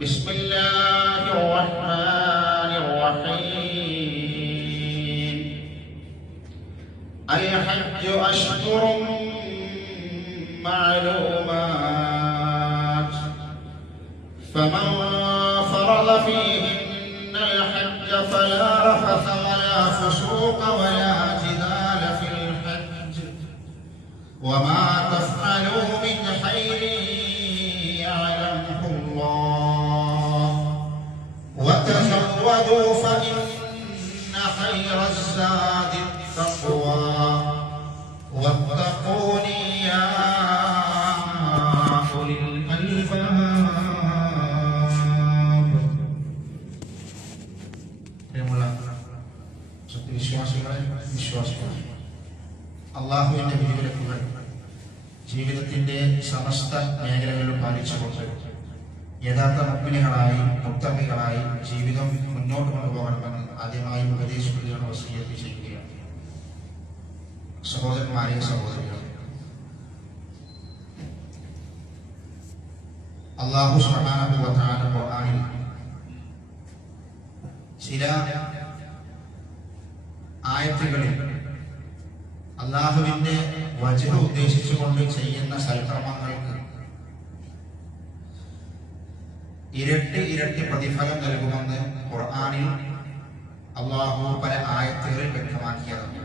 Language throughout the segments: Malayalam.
بسم الله الرحمن الرحيم الحج أشهر معلومات فمن فرض فيهن الحج فلا رفث ولا فسوق ولا جدال في الحج وما تفعلوا من خير يعلمه الله وتزودوا فإن خير الزاد التقوى واتقون يا أولي الألباب. വിശ്വാസികളെ അല്ലാഹുവിന്റെ വിധിവിലക്കുകൾ ജീവിതത്തിന്റെ സമസ്ത മേഖലകളിലും പാലിച്ചുകൊണ്ട് യഥാർത്ഥ മുഅ്മിനുകളായി മുത്തഖികളായി ജീവിതം മുന്നോട്ട് കൊണ്ടുപോകണമെന്ന് ആദ്യമായി ഉപദേശിക്കുകയാണ്, വസിയ്യത്ത് ചെയ്യുകയാണ്. സഹോദരന്മാരെ സഹോദരികളെ, അല്ലാഹു സുബ്ഹാനഹു വ തആല ഖുർആനിൽ ചില ആയത്തുകളിൽ അല്ലാഹുവിന്റെ വജ്ഹ് ഉദ്ദേശിച്ചുകൊണ്ട് ചെയ്യുന്ന സൽക്കർമ്മങ്ങൾക്ക് ഇരട്ടി പ്രതിഫലം നൽകുമെന്ന് ഖുർആനിൽ അല്ലാഹു പല ആയത്തുകളിൽ വ്യക്തമാക്കിയതാണ്.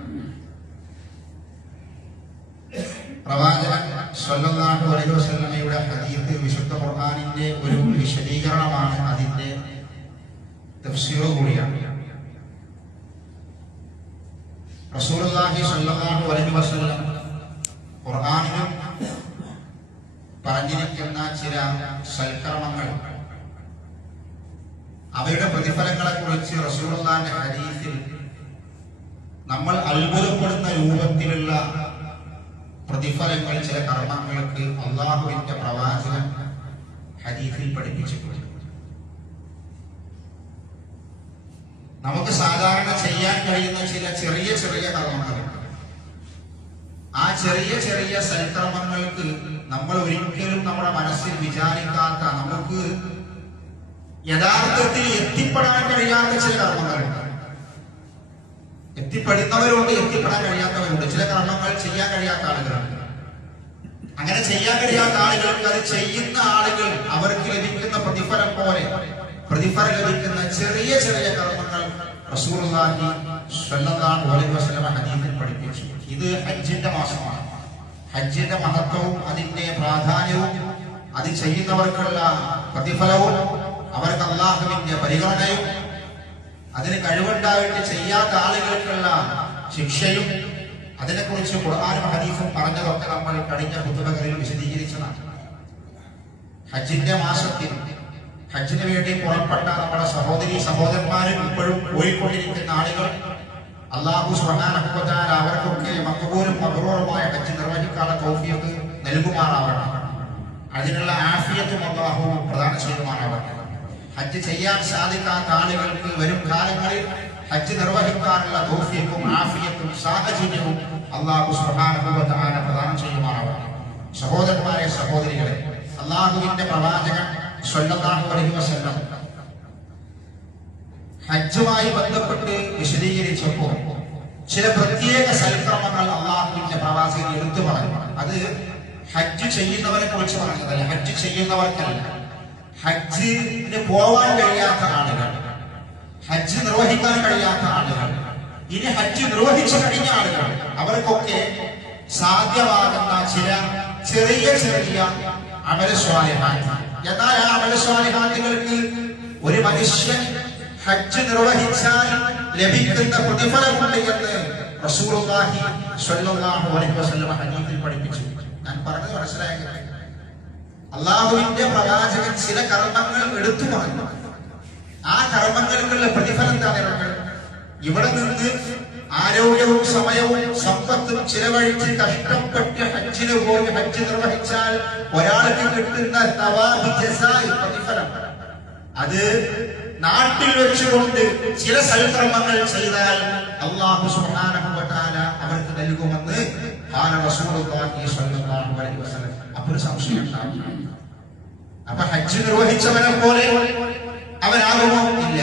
പ്രവാചകൻ സ്വല്ലല്ലാഹു അലൈഹി വസല്ലമയുടെ ഹദീസ് വിശുദ്ധ ഖുർആനിന്റെ ഒരു വിശദീകരണമാണ്, അതിന്റെ തഫ്സീർ കൂടിയാണ്. റസൂലുള്ളാഹി സ്വല്ലല്ലാഹു അലൈഹി വസല്ലം ഖുർആനിലും പറഞ്ഞിരിക്കുന്ന ചില സൽക്കർമ്മങ്ങൾ, അവയുടെ പ്രതിഫലങ്ങളെ കുറിച്ച് റസൂലുള്ളാഹിന്റെ ഹദീസിൽ നമ്മൾ അത്ഭുതപ്പെടുന്ന രൂപത്തിലുള്ള പ്രതിഫലങ്ങൾ ചില കർമ്മങ്ങൾക്ക് അല്ലാഹുവിന്റെ പ്രവാചകൻ ഹദീസിൽ പഠിപ്പിച്ചിട്ടുണ്ട്. നമുക്ക് സാധാരണ ചെയ്യാൻ കഴിയുന്ന ചില ചെറിയ ചെറിയ കർമ്മങ്ങളുണ്ട്. ആ ചെറിയ ചെറിയ സൽക്കർമ്മങ്ങൾക്ക് നമ്മൾ ഒരിക്കലും നമ്മുടെ മനസ്സിൽ വിചാരിക്കാത്ത, നമുക്ക് യഥാർത്ഥത്തിൽ എത്തിപ്പെടാൻ കഴിയാത്ത ചില കർമ്മങ്ങളുണ്ട്. എത്തിപ്പെടുന്നവരുണ്ട്, എത്തിപ്പെടാൻ കഴിയാത്തവരുണ്ട്. ചില കർമ്മങ്ങൾ ചെയ്യാൻ കഴിയാത്ത ആളുകളുണ്ട്. അങ്ങനെ ചെയ്യാൻ കഴിയാത്ത ആളുകൾക്ക് അത് ചെയ്യുന്ന ആളുകൾ അവർക്ക് ലഭിക്കുന്ന പ്രതിഫലം പോലെ പ്രതിഫലം ലഭിക്കുന്ന ചെറിയ ചെറിയ കർമ്മങ്ങൾ റസൂലുള്ളാഹി സ്വല്ലല്ലാഹു അലൈഹി വസല്ലം ഹദീസിൽ പഠിപ്പിച്ചു. ഇത് ഹജ്ജിന്റെ മാസമാണ്. ഹജ്ജിന്റെ മഹത്വവും അതിന്റെ പ്രാധാന്യവും അത് ചെയ്യുന്നവർക്കുള്ള പ്രതിഫലവും അവർക്ക് അല്ലാഹുവിന്റെ പരിഗണനയും അതിന് കഴിവുണ്ടായിട്ട് ചെയ്യാത്ത ആളുകൾക്കുള്ള ശിക്ഷയും അതിനെക്കുറിച്ച് ഖുർആനും ഹദീസും പറഞ്ഞതൊക്കെ നമ്മൾ കഴിഞ്ഞ ഖുതുബകളിൽ വിശദീകരിച്ചതാണ്. ഹജ്ജിന്റെ മാസത്തിൽ ഹജ്ജിന് വേണ്ടി പുറപ്പെട്ട നമ്മുടെ സഹോദരി സഹോദരന്മാരും ഇപ്പോഴും പോയിക്കൊണ്ടിരിക്കുന്ന ആളുകൾ അല്ലാഹു സുബ്ഹാനഹു വ തആല അവർക്കൊക്കെ മഖബൂലും മബ്റൂറുമായ ഹജ്ജ് നിർവഹിക്കാനുള്ള തൗഫീഖ് നൽകുമാറാവട്ടെ. അതിനുള്ള ആഫിയത്തും അല്ലാഹു പ്രദാനം ചെയ്യുമാറാവട്ടെ. ഹജ്ജ് ചെയ്യാൻ സാധിക്കാത്ത ആളുകൾക്ക് വരും കാലങ്ങളിൽ ഹജ്ജ് നിർവഹിക്കാനുള്ള തൗഫീഖും ആഫിയത്തും സാഹചര്യവും അല്ലാഹു സുബ്ഹാനഹു വ തആല പ്രദാനം ചെയ്യുമാറാവട്ടെ. സഹോദരന്മാരെ സഹോദരികളെ, അല്ലാഹുവിന്റെ പ്രവാചകൻ സ്വല്ലല്ലാഹു അലൈഹി വസല്ലം ഹജ്ജുമായി ബന്ധപ്പെട്ട് വിശദീകരിച്ചപ്പോൾ ചില പ്രത്യേക സൽക്കർമ്മങ്ങൾ അല്ലാഹുവിന്റെ പ്രവാചകൻ എടുത്തു പറഞ്ഞു. അത് ഹജ്ജ് ചെയ്യുന്നവരെ കുറിച്ച് പറഞ്ഞതല്ല, ഹജ്ജ് ചെയ്യുന്നവർക്കല്ല. ഹജ്ജിന് പോവാൻ കഴിയാത്ത ആളുകൾ, ഹജ്ജ് നിർവഹിക്കാൻ കഴിയാത്ത ആളുകൾ, ഇനി ഹജ്ജ് നിർവഹിച്ചു കഴിഞ്ഞ ആളുകൾ, അവർക്കൊക്കെ സാധ്യമാകുന്ന ചില ചെറിയ ചെറിയ അമല സ്വാലിഹാത്ത്. എന്നാൽ ആ അമല സ്വാലിഹാത്തുകൾക്ക് ഒരു മനുഷ്യൻ ഹജ്ജ് നിർവഹിച്ചാൽ ലഭിക്കുന്ന പ്രതിഫലമുണ്ട് എന്ന് റസൂലുള്ളാഹി സ്വല്ലല്ലാഹു അലൈഹി വസല്ലം ഹദീസിൽ പഠിപ്പിച്ചു. ഞാൻ പറഞ്ഞത് മനസ്സിലാക്കുക. അല്ലാഹുവിന്റെ പ്രവാചകൻ ചില കർമ്മങ്ങൾ എടുത്തു പറഞ്ഞു. ആ കർമ്മങ്ങൾക്കുള്ള പ്രതിഫലം എന്താണ്? ഇവിടെ നിന്ന് ആരോഗ്യവും സമയവും സമ്പത്തും ചിലവഴിച്ച് കഷ്ടപ്പെട്ട് ഹജ്ജിന് പോയി ഹജ്ജ് നിർവഹിച്ചാൽ ഒരാൾക്ക് കിട്ടുന്ന തവാബ് ജസാഇ പ്രതിഫലം, അത് നാട്ടിൽ വെച്ചുകൊണ്ട് ചില സൽക്കർമ്മങ്ങൾ ചെയ്താൽ അല്ലാഹു സുബ്ഹാനഹു വ തആല അവർക്ക് നൽകുമെന്ന് റസൂലുള്ളാഹി സ്വല്ലല്ലാഹു അലൈഹി വസല്ലം. അപ്പോൾ സംശയം ഉണ്ടാകും. അപ്പൊ ഹജ്ജ് നിർവഹിച്ചവനെ പോലെ അവനാകുമോ? ഇല്ല.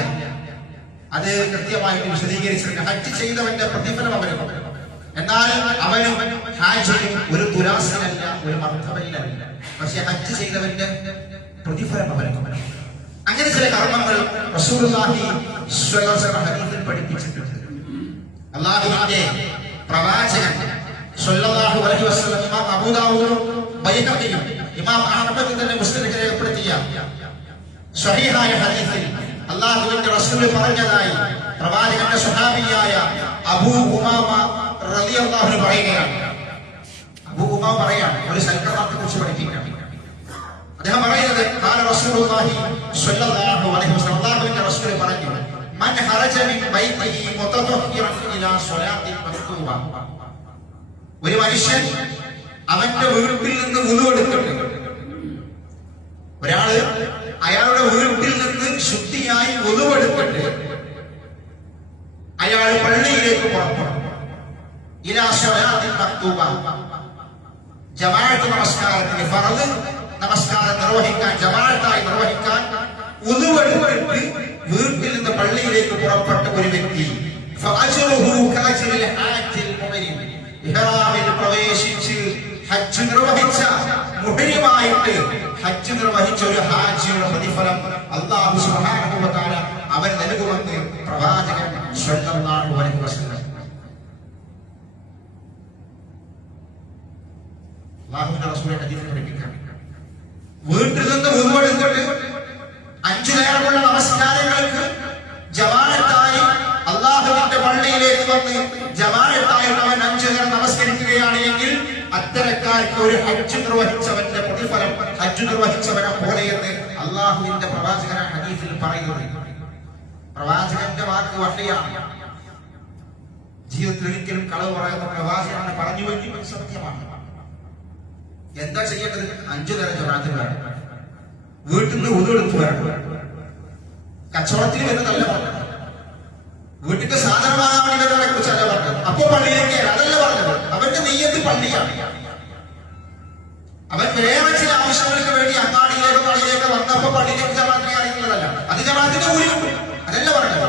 അത് കൃത്യമായിട്ട് വിശദീകരിച്ചിട്ടുണ്ട്. ഹജ്ജ് ചെയ്തവന്റെ പ്രതിഫലം അവന്, എന്നാൽ അവന് ഹാജ് ഒരു തുലാസിലല്ല, ഒരു മർത്തബയിലല്ല. പക്ഷെ ഹജ്ജ് ചെയ്തവന്റെ പ്രതിഫലം അവന്. അങ്ങനെ ചില കർമ്മങ്ങൾ റസൂലുള്ളാഹി സ്വല്ലല്ലാഹു അലൈഹി വസല്ലം ഹദീസിൽ പഠിപ്പിച്ചിട്ടുണ്ട്. അല്ലാഹുവിന്റെ പ്രവാചകൻ സ്വല്ലല്ലാഹു അലൈഹി വസല്ലം ഇമാം അബൂ ദാവൂദും ബൈഹഖിയും ഇമാം അഹ്മദ് തന്നെ മുസ്ലിമിൽ രേഖപ്പെടുത്തിയ സ്വഹീഹായ ഹദീസിൽ അല്ലാഹുവിന്റെ റസൂൽ പറഞ്ഞതായി പ്രവാചകന്റെ സ്വഹാബിയായ അബൂ ഉമാമ റളിയല്ലാഹു അൻഹു പറയുകയാണ്. അബൂ ഉമാമ പറയാണ്, ഒരു സൽക്കർമ്മത്തെ കുറിച്ച് പഠിപ്പിക്കാം. അദ്ദേഹം പറയുന്നത് ഖാല റസൂലുള്ളാഹി സ്വല്ലല്ലാഹു അലൈഹി വസല്ലം, അല്ലാഹുവിന്റെ റസൂൽ പറഞ്ഞു, മൻ ഖറജ മിൻ ബൈതിഹി മുതതഹിറൻ ഇലാ സ്വലാത്തി മക്തൂബ. ഒരു മനുഷ്യൻ അവന്റെ വീട്ടിൽ നിന്ന് വുളു എടുത്തിട്ട്, ഒരാള് അയാളുടെ വീട്ടിൽ നിന്ന് ശുദ്ധിയായി വുളു എടുത്തിട്ട് അയാൾ പള്ളിയിലേക്ക് പുറപ്പെടും. ഇലാ സ്വലാത്തി മക്തൂബ, ജമാഅത്ത് നമസ്കാരത്തിന്, ഫർദ് നമസ്കാരം നിർവഹിക്കാൻ, ജമാഅത്തായി നിർവഹിക്കാൻ വുളു എടുത്തിട്ട് വീട്ടിൽ നിന്ന് പള്ളിയിലേക്ക് പുറപ്പെട്ട ഒരു വ്യക്തി, ഫഅജ്റുഹു കഅജ്രിൽ ഹാജിൽ മുഹരിം, ഇഹ്റാമിൽ പ്രവേശിച്ച് ഹജ്ജ് നിർവഹിച്ച മുഹരിമായിട്ട് ഹജ്ജ് നിർവഹിച്ച ഒരു ഹാജിയുടെ പ്രതിഫലം അല്ലാഹു സുബ്ഹാനഹു വ തആല അവൻ നൽകുമെന്ന് പ്രവാചകൻ സ്വല്ലല്ലാഹു അലൈഹി വസല്ലം. അല്ലാഹുവിന്റെ റസൂൽ ഹദീസിൽ പഠിപ്പിക്കുന്നു, വീട്ടിൽ നിന്ന് വുളു എടുത്തിട്ട് 5 നേരമുള്ള നമസ്കാരങ്ങൾക്ക് ജമാഅത്തായി അല്ലാഹുവിന്റെ പള്ളിയിലേക്ക് വന്ന് ജമാഅത്തായി അവൻ 5 നേരം നമസ്കരിക്കുകയാണ് എങ്കിൽ അത്തരക്കാർക്ക് ഒരു ഹജ്ജ് നിർവഹിച്ചവന്റെ പ്രതിഫലം ഹജ്ജ് നിർവഹിച്ചവനെ പോലെയെന്ന് അല്ലാഹുവിന്റെ പ്രവാചകനാണ് ഹദീസിൽ പറയുന്നത്. പ്രവാചകന്റെ വാക്ക് വഹയാണ്. ജീവിതത്തിൽ ഒരിക്കലും കളവ് പറയുന്ന പ്രവാചകനെ പറഞ്ഞുവെങ്കിൽ സത്യമാണ്. എന്താ ചെയ്യേണ്ടത്? 5 നേരം ജമാഅത്തിന് വേണം, വീട്ടിൽ നിന്ന് വുളു എടുത്ത് വേണം, കച്ചവടത്തിന് വരുന്നതല്ല പറഞ്ഞത്, വീട്ടിന്റെ സാധനം വാങ്ങാൻ വേണ്ടി വരുന്നതിനെ കുറിച്ചല്ല പറഞ്ഞത്. അപ്പൊ പള്ളിയിലേക്ക് അതല്ല പറഞ്ഞത്. അവന്റെ നെയ്യത്ത് പള്ളിയാണ്. അവൻ വേറെ ചില ആവശ്യങ്ങൾക്ക് വേണ്ടി അങ്ങാടിയിലേക്ക് പള്ളിയിലേക്ക് വന്നപ്പോ പള്ളിയിലേക്ക് ജമാഅത്തിനെ അറിയുന്നതല്ല, അത് ജമാഅത്തിന്റെ കൂലിയുണ്ട്, അതല്ല പറഞ്ഞത്.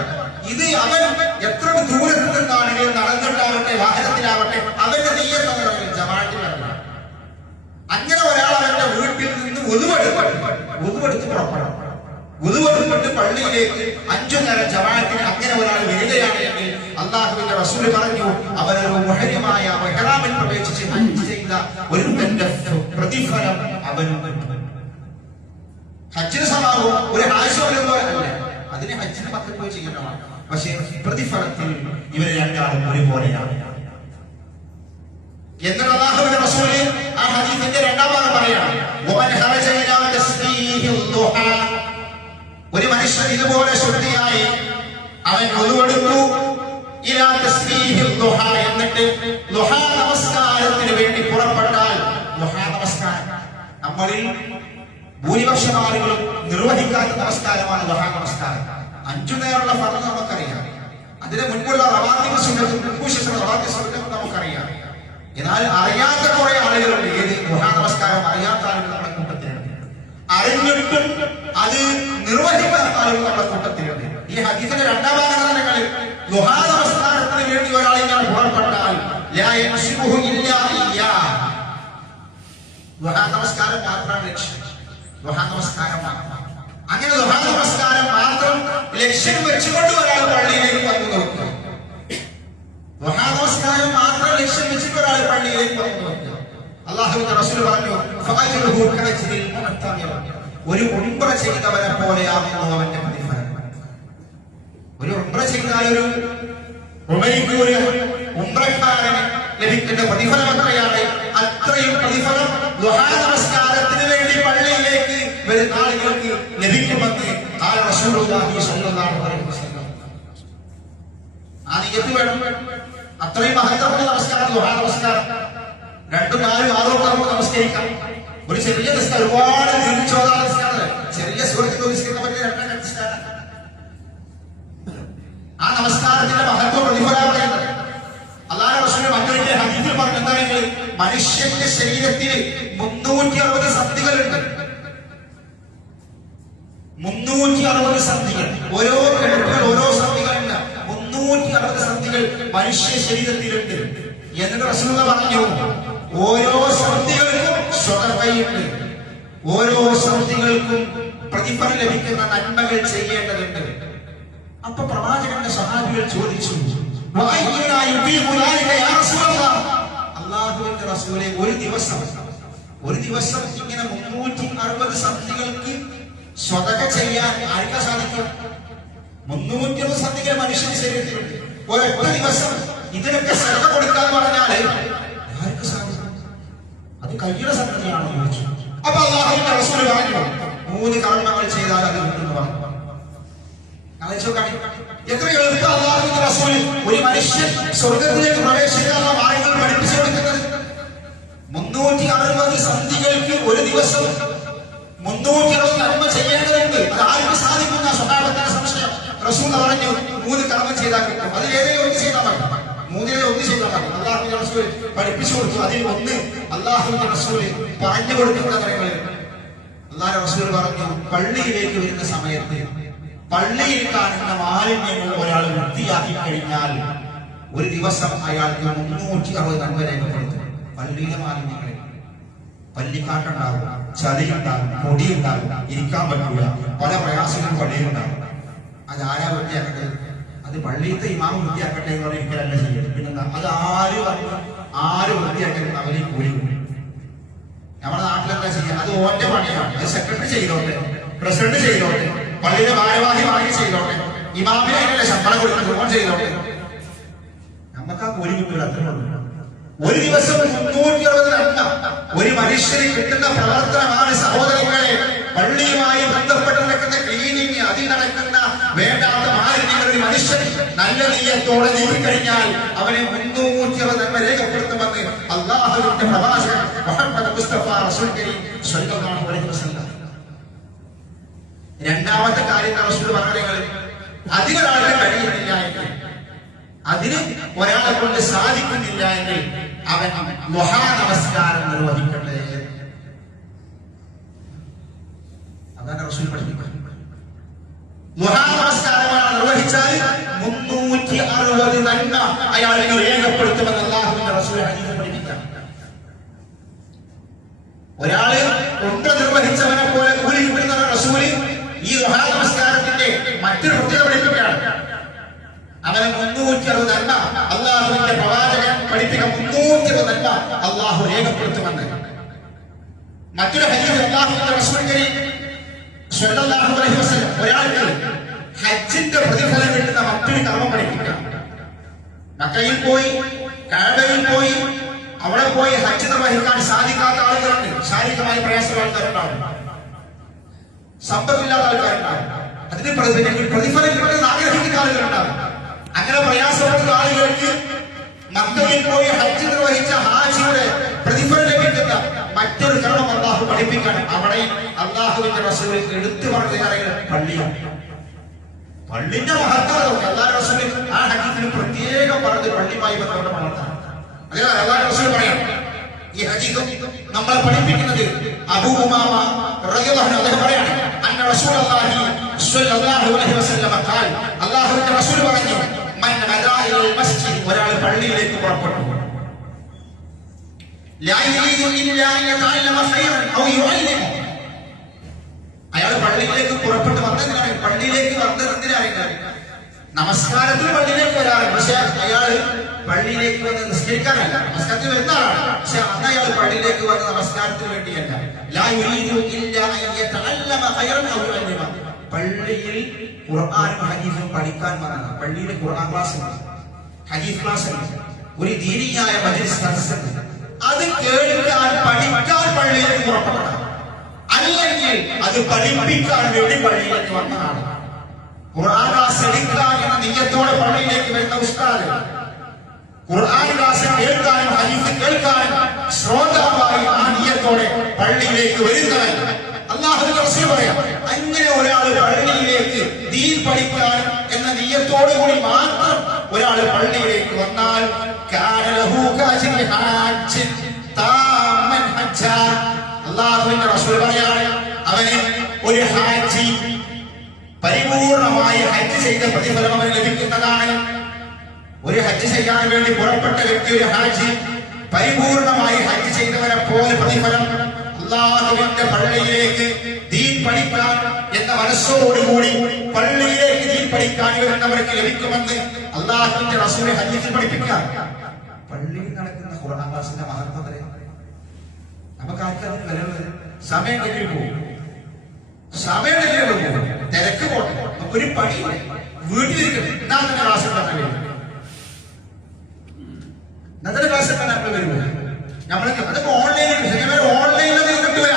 ഇത് അവൻ എത്ര ദൂരത്ത് നിന്നാണെങ്കിലും നടന്നിട്ടാവട്ടെ വാഹനത്തിലാവട്ടെ അവന്റെ നെയ്യത്ത് ജമാഅത്തിലാണ്. അങ്ങനെ ഒരാൾ അവന്റെ വീട്ടിൽ നിന്ന് ഉതുവെടുത്ത് പുറപ്പെടണം. ഉതുവെടുത്തിട്ട് പള്ളിയിലേക്ക് 5 നേരം ജമാഅത്തിന് അങ്ങനെ ഒരാൾ വരികയാണെങ്കിൽ അല്ലാഹുവിന്റെ റസൂൽ പറഞ്ഞു, അവനൊരു മുഹരിമായ ഇഹ്റാമിൽ പ്രവേശിച്ച് ഹജ്ജ് ചെയ്ത ഒരുവന്റെ പ്രതിഫലം അവന് ഹജ്ജിന് സമാവും. ഒരു ഹാജിയല്ല, അതിനെ ഹജ്ജിന് മക്കൾ പോയി ചെയ്യേണ്ടതാണ്. പക്ഷേ പ്രതിഫലത്തിൽ ഇവരെ രണ്ടാളും ഒരുപോലെയാണ്. എന്നാൽ അല്ലാഹുവിന്റെ റസൂൽ ആ ഹദീസിന്റെ രണ്ടാം ഭാഗം പറയാണ്, വമൻ ഖറജ ഇലാ തസ്ബീഹിൽ ദുഹാ, ഒരു മനുഷ്യൻ ഇതുപോലെ ശുദ്ധിയായി അവൻ വുളുവെടുത്തു, ഇലാ തസ്ബീഹിൽ ദുഹാ, എന്നിട്ട് ദുഹാ നമസ്കാരത്തിന് വേണ്ടി പുറപ്പെട്ടാൽ, ദുഹാ നമസ്കാരം നമ്മളിൽ ഭൂരിപക്ഷം ആളുകളും നിർവഹിക്കാത്ത നമസ്കാരമാണ് ദുഹാ നമസ്കാരം. 5 നേരമുള്ള ഫർദ് നമുക്കറിയാം, അതിന് മുൻപുള്ള റവാത്തിബ് സുന്നത്തും മുൻപുശേഷമുള്ള റവാത്തിബ് സുന്നത്തും നമുക്കറിയാം. എന്നാൽ അറിയാത്ത കുറെ ആളുകളുണ്ട്. ഏത് ദുഹാ നമസ്കാരം അറിയാത്ത ആളുകൾ നമ്മുടെ കൂട്ടത്തിലുണ്ട്, അറിഞ്ഞിട്ടും അത് നിർവഹിക്കാത്ത ആളുകൾ നമ്മുടെ കൂട്ടത്തിലുണ്ട്. ഈ ഹദീസിന്റെ രണ്ടാം ഭാഗങ്ങളിൽ ദുഹാ നമസ്കാരത്തിന് വേണ്ടി ഒരാളിങ്ങനെ പുറപ്പെട്ടാൽ ലാ യൻസിബുഹു ഇല്ലാ ഇയ്യാ, ദുഹാ നമസ്കാരം മാത്രമാണ് ലക്ഷ്യം, ദുഹാ നമസ്കാരം മാത്രം. അങ്ങനെ ദുഹാ നമസ്കാരം മാത്രം ലക്ഷ്യം വെച്ചുകൊണ്ട് ഒരാൾ പള്ളിയിലേക്ക് വന്നു നോക്കുക, ദുഹാ നമസ്കാരം മാത്രം ലക്ഷ്യം വെച്ചിട്ട് ഒരാൾ പള്ളിയിലേക്ക് വന്നു നോക്കുക. അല്ലാഹുവിന്റെ റസൂൽ പറഞ്ഞു, ഫഅജ്റുഹു കഅജ്രിൽ മുഅ്തമിർ, ഒരു ഉംറ ചെയ്തവനെ പോലെയാകുന്നു അവന്റെ പ്രതിഫലം. ഒരു ഉംറ ചെയ്താൽ ഒരു ഉംറയ്ക്ക് ഒരു ഉംറക്കാരന് ലഭിക്കേണ്ട പ്രതിഫലം എത്രയാണ്? അത്രയും പ്രതിഫലം ദുഹാ നമസ്കാരത്തിന് വേണ്ടി പള്ളിയിലേക്ക് വരുന്ന ആളുകൾക്ക് ലഭിക്കുമെന്ന് റസൂലുള്ളാഹി സ്വല്ലല്ലാഹു അലൈഹി വസല്ലം. ആ നിയ്യത്ത് വേണം. അത്രയും മഹത്വമുള്ള നമസ്കാരം ദുഹാ നമസ്കാരം. 2, 4, 6 നമസ്കരിക്കാം. ഒരു ചെറിയ നിസ്കാരം, ഒരുപാട് ദീർഘിച്ചോദാ നിസ്കാരം, ചെറിയ സുഹൃത്തുക്കൾ നിസ്കരിക്കാൻ പറ്റിയ 2 നിസ്കാരം. ആ നമസ്കാരത്തിന്റെ മഹത്വം പ്രതിഫലം പറയുന്നത് അല്ലാഹുവിന്റെ റസൂൽ മറ്റൊരു ഹദീസിൽ പറഞ്ഞു, എന്താണെങ്കിൽ മനുഷ്യന്റെ ശരീരത്തിൽ 360 സന്ധികളുണ്ട്. 360 സന്ധികൾ, ഓരോ കിടക്കുകൾ ഓരോ സന്ധികളല്ല, 360 സന്ധികൾ മനുഷ്യ ശരീരത്തിലുണ്ട്. എന്നിട്ട് റസൂൽ പറഞ്ഞു, ഓരോ സന്ധികൾക്കും സ്വതക്കയുണ്ട്, ഓരോ സന്ധികൾക്കും പ്രതിഫലം ലഭിക്കുന്ന നന്മകൾ ചെയ്യേണ്ടതുണ്ട്. അപ്പൊ പ്രവാചകന്റെ സഹാബികൾ ചോദിച്ചു, അല്ലാഹുവിന്റെ റസൂലേ, ഒരു ദിവസം ഇങ്ങനെ 360 സന്ധികൾക്ക് സ്വതക ചെയ്യാൻ ആർക്കാ സാധിക്കും? 360 സന്ധികൾ മനുഷ്യന്റെ ശരീരത്തിലുണ്ട്. ഒരൊറ്റ ദിവസം ഇതിനൊക്കെ സ്വതക കൊടുക്കാൻ പറഞ്ഞാല് ആർക്ക് സാധിക്കും? അത് കയ്യുടെ സംഗതിയാണോ ചോദിച്ചു. അപ്പൊ അല്ലാഹുവിന്റെ റസൂൽ പറഞ്ഞു, 3 കർമ്മങ്ങൾ ചെയ്താൽ അത് കിട്ടുമെന്ന് പറഞ്ഞു. എത്ര എളുപ്പം അല്ലാഹുവിന്റെ റസൂൽ ഒരു മനുഷ്യൻ സ്വർഗത്തിലേക്ക് പ്രവേശിക്കാനുള്ള മാർഗങ്ങൾ പഠിപ്പിച്ചു കൊടുക്കുന്നത്. 360 സന്ധികൾക്ക് ഒരു ദിവസം 360 നന്മ ചെയ്യേണ്ടതുണ്ട്. അത് ആർക്ക് സാധിക്കുന്ന സ്വഭാവത്തിന്റെ സംശയം. റസൂൽ പറഞ്ഞു, 3 കർമ്മം ചെയ്താൽ കിട്ടും. അതിൽ ഏതെങ്കിലും ഒന്ന് ചെയ്താൽ മതി, 3 ഒന്ന് ചെയ്താൽ മതി. അല്ലാഹുവിന്റെ റസൂൽ പഠിപ്പിച്ചു കൊടുത്തു. അതിൽ ഒന്ന് അല്ലാഹുവിന്റെ റസൂൽ പറഞ്ഞു കൊടുക്കുന്ന കാര്യങ്ങൾ. അല്ലാഹുവിന്റെ റസൂൽ പറഞ്ഞു, പള്ളിയിലേക്ക് വരുന്ന സമയത്ത് പള്ളിയിൽ കാണുന്ന മാലിന്യങ്ങൾ ഒരാൾ വൃത്തിയാക്കി കഴിഞ്ഞാൽ ഒരു ദിവസം അയാൾക്ക് 360 നന്മ രേഖപ്പെടുത്തും. പള്ളിയിലെ മാലിന്യങ്ങളിൽ പല്ലിക്കാട്ടുണ്ടാകും, ചളിയുണ്ടാകും, പൊടിയുണ്ടാകും, ഇരിക്കാൻ പറ്റില്ല, പല പ്രയാസങ്ങളും പള്ളിയിലുണ്ടാകും. അത് ആരാ വൃത്തിയാക്കേണ്ടത്? അത് പള്ളിയിലത്തെ ഇമാം വൃത്തിയാക്കട്ടെ എന്ന് പറഞ്ഞാൽ ഇരിക്കലല്ല ചെയ്യരുത്. പിന്നെന്താ, അത് ആര് വൃത്തിയാക്കരുത് അവരെ കൂലി. നമ്മുടെ നാട്ടിലെന്താ ചെയ്യുക? അത് ഓന്റെ പണിയാണ്. അത് സെക്രട്ടറി ചെയ്തോട്ടെ, പ്രസിഡന്റ് ചെയ്തോട്ടെ, പള്ളിയുടെ ഭാരവാഹി വാങ്ങി ചെയ്തോട്ടെ, ഇമാമിനെ അതിനുള്ള ശമ്പളം കൊടുത്ത് ഫോൺ ചെയ്തോട്ടെ. നമുക്ക് ആ കൂലി കിട്ടില്ല. അത്രയുള്ളൂ. ഒരു ദിവസം 360 നന്മ ഒരു മനുഷ്യന് കിട്ടുന്ന പ്രവർത്തനമാണ് സഹോദരങ്ങളെ. പള്ളിയുമായി ബന്ധപ്പെട്ട് നടക്കുന്ന ക്ലീനിങ്, അതിൽ നടക്കുന്ന വേണ്ടാത്ത മാലിന്യങ്ങൾ ഒരു മനുഷ്യൻ നല്ല നീയത്തോടെ നീക്കിക്കഴിഞ്ഞാൽ അവനെ 360 നന്മ രേഖപ്പെടുത്തുമെന്ന് അല്ലാഹുവിന്റെ പ്രവാചകൻ മുഹമ്മദ് മുസ്തഫ റസൂൽ കരീം സ്വല്ലല്ലാഹു അലൈഹി വസല്ലം. രണ്ടാമത്തെ കാര്യം റസൂൽ പറഞ്ഞത്, അതിനൊരാൾക്ക് കഴിയുന്നില്ല എങ്കിൽ, അതിന് ഒരാളെ കൊണ്ട് സാധിക്കുന്നില്ല എങ്കിൽ അവൻ ദുഹാ നമസ്കാരം നിർവഹിക്കട്ടെ. അതാണ് റസൂൽ പഠിപ്പിക്കുന്നത്. ദുഹാ നമസ്കാരമാണ് നിർവഹിച്ചാൽ 360 നന്മ അയാൾക്ക് രേഖപ്പെടുത്തുമെന്ന് അല്ലാഹുവിന്റെ റസൂൽ ഹദീസിൽ പഠിപ്പിക്കാം. ഒരാള് കൊണ്ട് നിർവഹിച്ചവനെ പോലെ കൂലി കിട്ടുന്ന റസൂല് ഈ ദുഹാ നമസ്കാരത്തിന്റെ മറ്റൊരു പ്രത്യേകത പഠിപ്പിക്കുകയാണ്. അവന് 360 നന്മ അല്ലാഹുവിന്റെ പ്രവാചകൻ പഠിപ്പിക്കുന്ന 360 നന്മ അല്ലാഹു രേഖപ്പെടുത്തുമെന്ന്. മറ്റൊരു ഹദീസിൽ അല്ലാഹുവിന്റെ റസൂൽ കരീം സ്വല്ലല്ലാഹു അലൈഹി വസല്ലം ഒരാൾക്ക് ഹജ്ജിന്റെ പ്രതിഫലം കിട്ടുന്ന മറ്റൊരു കർമ്മം പഠിപ്പിക്കാം. മക്കയിൽ പോയി, കഅബയിൽ പോയി, അവിടെ പോയി ഹജ്ജ് നിർവഹിക്കാൻ സാധിക്കാത്ത ആളുകളുണ്ട്. ശാരീരികമായി പ്രയാസമുള്ള ആൾക്കാരുണ്ടാവും, സമ്പത്തില്ലാത്ത ആൾക്കാരുണ്ടാവും, അതിന് പ്രതിഫലം കിട്ടുന്ന ആഗ്രഹിക്കുന്ന ആളുകളുണ്ടാവും. അങ്ങനെ പ്രയാസപ്പെടുന്ന ആളുകൾക്ക് മക്കയിൽ പോയി ഹജ്ജ് നിർവഹിച്ച ഹാജിയുടെ പ്രതിഫലം ലഭിക്കുന്ന മറ്റൊരു കർമ്മം അല്ലാഹു പഠിപ്പിക്കണം. അവിടെ അല്ലാഹുവിന്റെ റസൂൽ എടുത്തു പറഞ്ഞ പള്ളിയാണ്. പള്ളിന്റെ മഹത്വം അല്ലാഹുവിന്റെ റസൂൽ ആ ഹദീസിൽ പ്രത്യേകം പറഞ്ഞ് പള്ളിയുമായി ബന്ധപ്പെട്ട മഹത്വം. അതിനാൽ അല്ലാഹുവിന്റെ റസൂൽ പറയാം, ഈ ഹദീസ് നമ്മളെ പഠിപ്പിക്കുന്നത് അബൂ ഉമാമ റളിയല്ലാഹു അൻഹു അദ്ദേഹം പറയാണ്, അന്ന റസൂലുള്ളാഹി സ്വല്ലല്ലാഹു അലൈഹി വസല്ലം ഖാൽ, അല്ലാഹുവിന്റെ റസൂൽ പറഞ്ഞു, മൻ അദാ ഇലൽ മസ്ജിദ്, ഒരാൾ പള്ളിയിലേക്ക് പുറപ്പെട്ടു, ലാ യുരീദു ഇല്ലാ അൻ യതഅല്ലമ ഖൈറൻ ഔ യുഅല്ലിമു, അയാൾ പള്ളിയിലേക്ക് പുറപ്പെട്ടു വന്നതിനാണ്. പള്ളിയിലേക്ക് വന്നതിനാണ് നമസ്കാരത്തിൽ പള്ളിയിലേക്ക് വരാറുണ്ട്. പക്ഷെ അയാൾ പള്ളിയിലേക്ക് വന്ന് നിസ്കരിക്കാനല്ല, നമസ്കാരത്തിൽ വരുന്ന ആളാണ്. പക്ഷെ അന്ന് അയാൾ പള്ളിയിലേക്ക് വന്ന് നമസ്കാരത്തിന് വേണ്ടിയല്ല. ലാ യുരീദു ഇല്ലാ അൻ യതഅല്ലമ ഖൈറൻ ഔ യുഅല്ലിമു, പള്ളിയിൽ ഖുർആനും ഹദീസും പഠിക്കാൻ വന്നതാണ്. പള്ളിയിൽ ഖുർആൻ ക്ലാസ് ഉണ്ട്, ഹദീസ് ക്ലാസ് ഉണ്ട്, ഒരു ദീനിയായ മജ്‌ലിസ് നടത്തുന്നുണ്ട്. അത് കേൾക്കാൻ പഠിക്കാൻ പള്ളിയിലേക്ക് പുറപ്പെട്ടതാണ്. അല്ലെങ്കിൽ അത് പഠിപ്പിക്കാൻ വേണ്ടി പള്ളിയിലേക്ക് വന്നതാണ്. ഖുർആൻ ക്ലാസ് എടുക്കാൻ എന്ന നിയ്യത്തോടെ പള്ളിയിലേക്ക് വരുന്ന ഉസ്താദ്, ഖുർആൻ ക്ലാസ് കേൾക്കാനും ഹദീസ് കേൾക്കാനും ശ്രോതാവായി ആ നിയ്യത്തോടെ പള്ളിയിലേക്ക് വരുന്നവൻ അല്ലാഹുവിന്റെ റസൂൽ പറയാം, അങ്ങനെ ഒരാൾ പള്ളിയിലേക്ക് ദീൻ പഠിക്കാൻ എന്ന നിയ്യത്തോടു കൂടി മാത്രം ഒരാൾ പള്ളിയിലേക്ക് വന്നാൽ കാന ലഹു കഅജ്രി ഹാജ്ജിൻ താമൻ ഹജ്ജ, അല്ലാഹുവിന്റെ റസൂൽ പറയാണ്, അവന് ഒരു ഹാജി പരിപൂർണമായി ഹജ്ജ് ചെയ്ത പ്രതിഫലം അവന് ലഭിക്കുന്നതാണ്. ഒരു ഹജ്ജ് ചെയ്യാൻ വേണ്ടി പുറപ്പെട്ട വ്യക്തി, ഒരു ഹാജി പരിപൂർണമായി ഹജ്ജ് ചെയ്തവരെ പോലെ പ്രതിഫലം അല്ലാഹുവിന്റെ പള്ളിയിലേക്ക് ദീൻ പഠിക്കാൻ എന്ന മനസ്സോടുകൂടി പള്ളിയിലേക്ക് ദീൻ പഠിക്കാൻ വരുന്നവർക്ക് ലഭിക്കുമെന്ന് അല്ലാഹുവിന്റെ റസൂൽ ഹദീസിൽ പഠിപ്പിക്കാം. പള്ളിയിൽ നടക്കുന്ന ഖുർആൻ ക്ലാസിന്റെ മഹത്വം നമുക്ക് ആർക്കതിന് വരുന്നത്? സമയം കഴിഞ്ഞു പോകും, സമയം കഴിഞ്ഞു പോകും, തിരക്ക് പോട്ടെ, നമുക്കൊരു പണി വീട്ടിലിരിക്കണം. എന്നാ തന്നെ ക്ലാസ് വരും, ഇന്നത്തെ ക്ലാസ് നമ്മൾ വരുമ്പോൾ നമ്മൾ അതിപ്പോ ഓൺലൈനിൽ ഓൺലൈനിൽ കിട്ടൂല,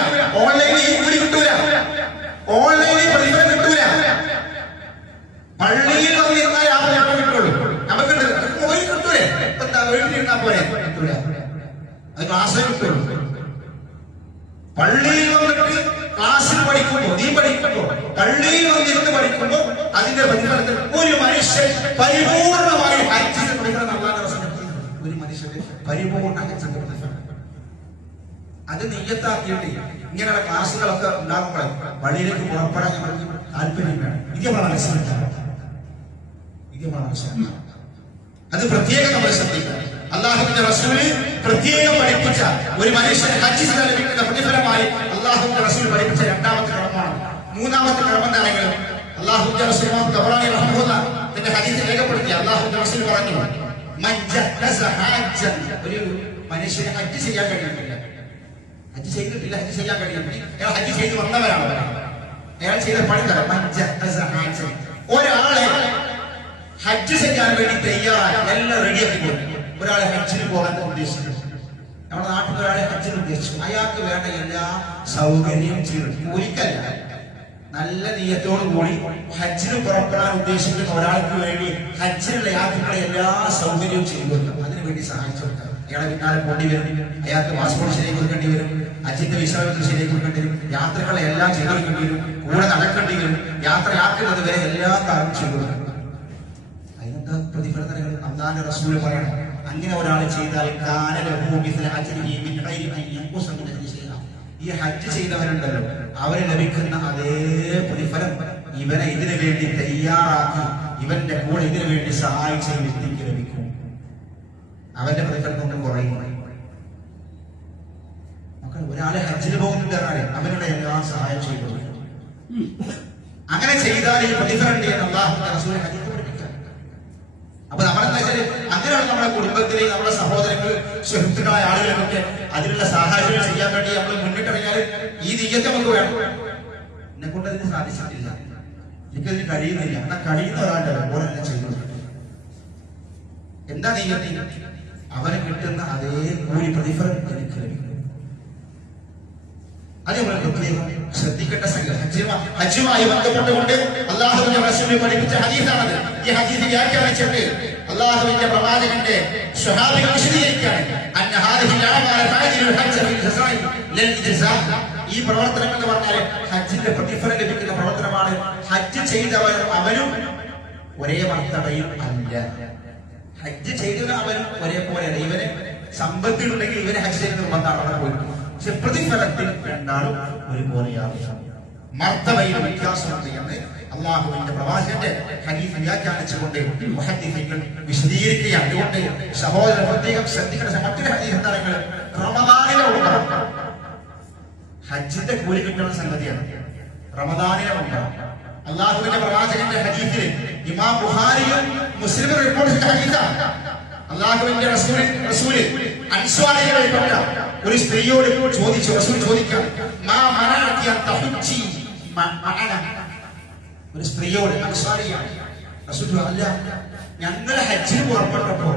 ഓൺലൈനിൽ ഈ കൂടി കിട്ടൂല, ഓൺലൈനിൽ പ്രതിഫലം കിട്ടൂല. പള്ളിയിൽ വന്നിരുന്നാൽ യാത്ര കിട്ടുള്ളൂ. നമുക്ക് പോയി കിട്ടൂലേ? എന്താ വീട്ടിലിരുന്നാ പോലെ കിട്ടൂല, അത് ക്ലാസ് കിട്ടുള്ളൂ. പള്ളിയിൽ വന്നിട്ട് ക്ലാസ്സിൽ പഠിക്കുമ്പോ, നീ പഠിക്കുമ്പോ, പള്ളിയിൽ വന്നിരുന്ന് പഠിക്കുമ്പോ അതിന്റെ പ്രതിഫലത്തിൽ ഒരു മനുഷ്യൻ പരിപൂർണമായി ഹജ്ജിന്റെ പ്രതിഫലം ഒരു മനുഷ്യന് പരിപൂർണ ഹജ്ജിന്റെ പ്രതിഫലം അത് നിയ്യത്താക്കിയിട്ട് ഇങ്ങനെയുള്ള ക്ലാസ്സുകളൊക്കെ ഉണ്ടാകുമ്പോൾ പള്ളിയിലേക്ക് പുറപ്പെടാൻ നമുക്ക് താല്പര്യം വേണം. ഇത് മനസ്സിലാക്കാം, ഇത് മനസ്സിലാക്കാം. അത് പ്രത്യേകം നമ്മൾ ശ്രദ്ധിക്കണം. അല്ലാഹുവിന്റെ റസൂല് പ്രത്യേകം പഠിപ്പിച്ച ഒരു മനുഷ്യൻ ഹജ്ജ് ചെയ്താൽ ലഭിക്കുന്ന പ്രതിഫലമായി അല്ലാഹുവിന്റെ റസൂൽ പഠിപ്പിച്ച രണ്ടാമത്തെ കർമ്മമാണ്. മൂന്നാമത്തെ കർമ്മം എന്താണെങ്കിലും അല്ലാഹുവിന്റെ റസൂൽ തബറാനി റഹ്മത്തുള്ളാഹി തന്റെ ഹദീസിൽ രേഖപ്പെടുത്തി അല്ലാഹുവിന്റെ റസൂൽ പറഞ്ഞു, ഒരു മനുഷ്യന് ഹജ്ജ് ചെയ്യാൻ കഴിയുന്നില്ല, ഹജ്ജ് ചെയ്തിട്ടില്ല, ഹജ്ജ് ചെയ്യാൻ കഴിയുന്നില്ല, അയാൾ ഹജ്ജ് ചെയ്ത് വന്നവരാണ്, അയാൾ ചെയ്ത പണി തരാം. ഒരാളെ ഹജ്ജ് ചെയ്യാൻ വേണ്ടി തയ്യാറായി എല്ലാം റെഡിയാക്കി പോയി ഒരാളെ ഹജ്ജിന് പോകാൻ ഉദ്ദേശിച്ചു. നമ്മുടെ നാട്ടിൽ ഒരാളെ ഹജ്ജിന് ഉദ്ദേശിച്ചു, അയാൾക്ക് വേണ്ട എല്ലാ സൗകര്യവും ചെയ്തു. കൂലിക്കല്ല, നല്ല നീയത്തോടു കൂടി ഹജ്ജിന് പുറപ്പെടാൻ ഉദ്ദേശിക്കുന്ന ഒരാൾക്ക് വേണ്ടി ഹജ്ജിനുള്ള യാത്രകളെ എല്ലാ സൗകര്യവും ചെയ്തു കൊടുക്കണം. അതിനുവേണ്ടി സഹായിച്ചു കൊടുക്കണം. അയാളെ പിന്നാലെ പോണ്ടി വരും, അയാൾക്ക് പാസ്പോർട്ട് ശരിയായി കൊടുക്കേണ്ടി വരും, ഹജ്ജിന്റെ വിസകൾ ശരിയായി കൊടുക്കേണ്ടി വരും, യാത്രകളെ എല്ലാം ചെയ്തു കൊടുക്കേണ്ടി വരും, കൂടെ നടക്കേണ്ടി വരും, യാത്രയാക്കുന്നത് വരെ എല്ലാ കാര്യവും ചെയ്തു കൊടുക്കണം. അതിനെന്താ പ്രതിഫലങ്ങൾ? അല്ലാഹുവിന്റെ റസൂൽ പറയണം, അങ്ങനെ ഒരാൾ ചെയ്താൽ ഈ ഹജ്ജ് ചെയ്തവരുണ്ടല്ലോ അവരെ ലഭിക്കുന്ന അതേ പ്രതിഫലം ഇവനെ ഇതിനു വേണ്ടി തയ്യാറാക്കി ഇവന്റെ കൂടെ ഇതിനു വേണ്ടി സഹായിച്ച വ്യക്തിക്ക് ലഭിക്കും. അവന്റെ പ്രതിഫലം കൊണ്ട് കുറയും. ഒരാളെ ഹജ്ജിന് പോകുന്നുണ്ട് പറഞ്ഞാൽ അവരുടെ എല്ലാ സഹായം ചെയ്തു. അങ്ങനെ ചെയ്താൽ ഈ പ്രതിഫലം എന്ന് അല്ലാഹുവിന്റെ റസൂൽ ഹദീസ് പഠിപ്പിക്കുക. അപ്പൊ നമ്മളെന്താ വെച്ചാല് അങ്ങനെയാണ് നമ്മുടെ കുടുംബത്തിലെ നമ്മുടെ സഹോദരങ്ങൾ സുഹൃത്തുക്കളായ ആളുകളൊക്കെ അതിനുള്ള സാഹചര്യം ചെയ്യാൻ വേണ്ടി നമ്മൾ മുന്നിട്ടിറങ്ങിയാൽ ഈ നീയത്ത് നമുക്ക് വേണം. എന്നെ കൊണ്ട് അതിന് സാധിച്ചിട്ടില്ല, എനിക്കതിന് കഴിയുന്നില്ല, എന്നാ കഴിയുന്ന ഒരാളുടെ ഓരെല്ലാം ചെയ്തു. എന്താ നീയത്ത്? അവന് കിട്ടുന്ന അതേ കൂലി പ്രതിഫലം എനിക്ക് ലഭിക്കും. അതേപോലെ പ്രത്യേകം ശ്രദ്ധിക്കേണ്ട സംഗതി ഹജ്ജുമായി ബന്ധപ്പെട്ടുകൊണ്ട് അല്ലാഹുവിന്റെ റസൂൽ പഠിപ്പിച്ച ഹദീസാണത്. ഈ ഹദീസ് വ്യാഖ്യാനിച്ചിട്ട് അല്ലാഹുവിന്റെ പ്രവാചകന്റെ സ്വഹാബികൾ വിശദീകരിക്കുകയാണ്. ഈ പ്രവർത്തനങ്ങൾ എന്ന് പറഞ്ഞാൽ ഹജ്ജിന്റെ പ്രതിഫലം ലഭിക്കുന്ന പ്രവർത്തനമാണ്. ഹജ്ജ് ചെയ്തവരും അവനും ഒരേ മർത്തബയും അല്ല. ഹജ്ജ് ചെയ്തവരും അവനും ഒരേപോലെ അല്ല. ഇവന് സമ്പത്തിലുണ്ടെങ്കിൽ ഇവന് ഹജ്ജ് ചെയ്യുന്ന നിർബന്ധമാണ് പോയി. പക്ഷെ പ്രതിഫലത്തിൽ രണ്ടാളും ഒരുപോലെയാണ്. മർത്തബയിൽ വ്യത്യാസമുണ്ട് എന്ന് അല്ലാഹുവിന്റെ പ്രവാചകന്റെ ഹദീസ് വ്യാഖ്യാനിച്ചുകൊണ്ട് മുഹദ്ദിസുകൾ വിശദീകരിക്കുകയാണ്. അതുകൊണ്ട് സഹോദരൻ പ്രത്യേകം ശ്രദ്ധിക്കേണ്ട മറ്റൊരു ഹദീസ് എന്താണെങ്കിലും റമദാനിലെ ഉണ്ടാകും ഹജ്ജിന്റെ കൂലി കിട്ടുന്ന സംഗതിയാണ്. റമദാനിലെ ഉണ്ടാകും. അല്ലാഹുവിന്റെ പ്രവാചകന്റെ ഹദീസിൽ ഇമാം ബുഖാരിയും മുസ്ലിമും റിപ്പോർട്ട് ചെയ്ത ഹദീസാണ്. അല്ലാഹുവിന്റെ റസൂല് അൻസ്വാരികളിൽപ്പെട്ട ഒരു സ്ത്രീയോട് ചോദിച്ചു, റസൂൽ ചോദിക്കാം, ഒരു സ്ത്രീയോട് അൻസ്വാരിയാണ് റസൂൽ, അല്ല ഞങ്ങൾ ഹജ്ജിന് പുറപ്പെട്ടപ്പോ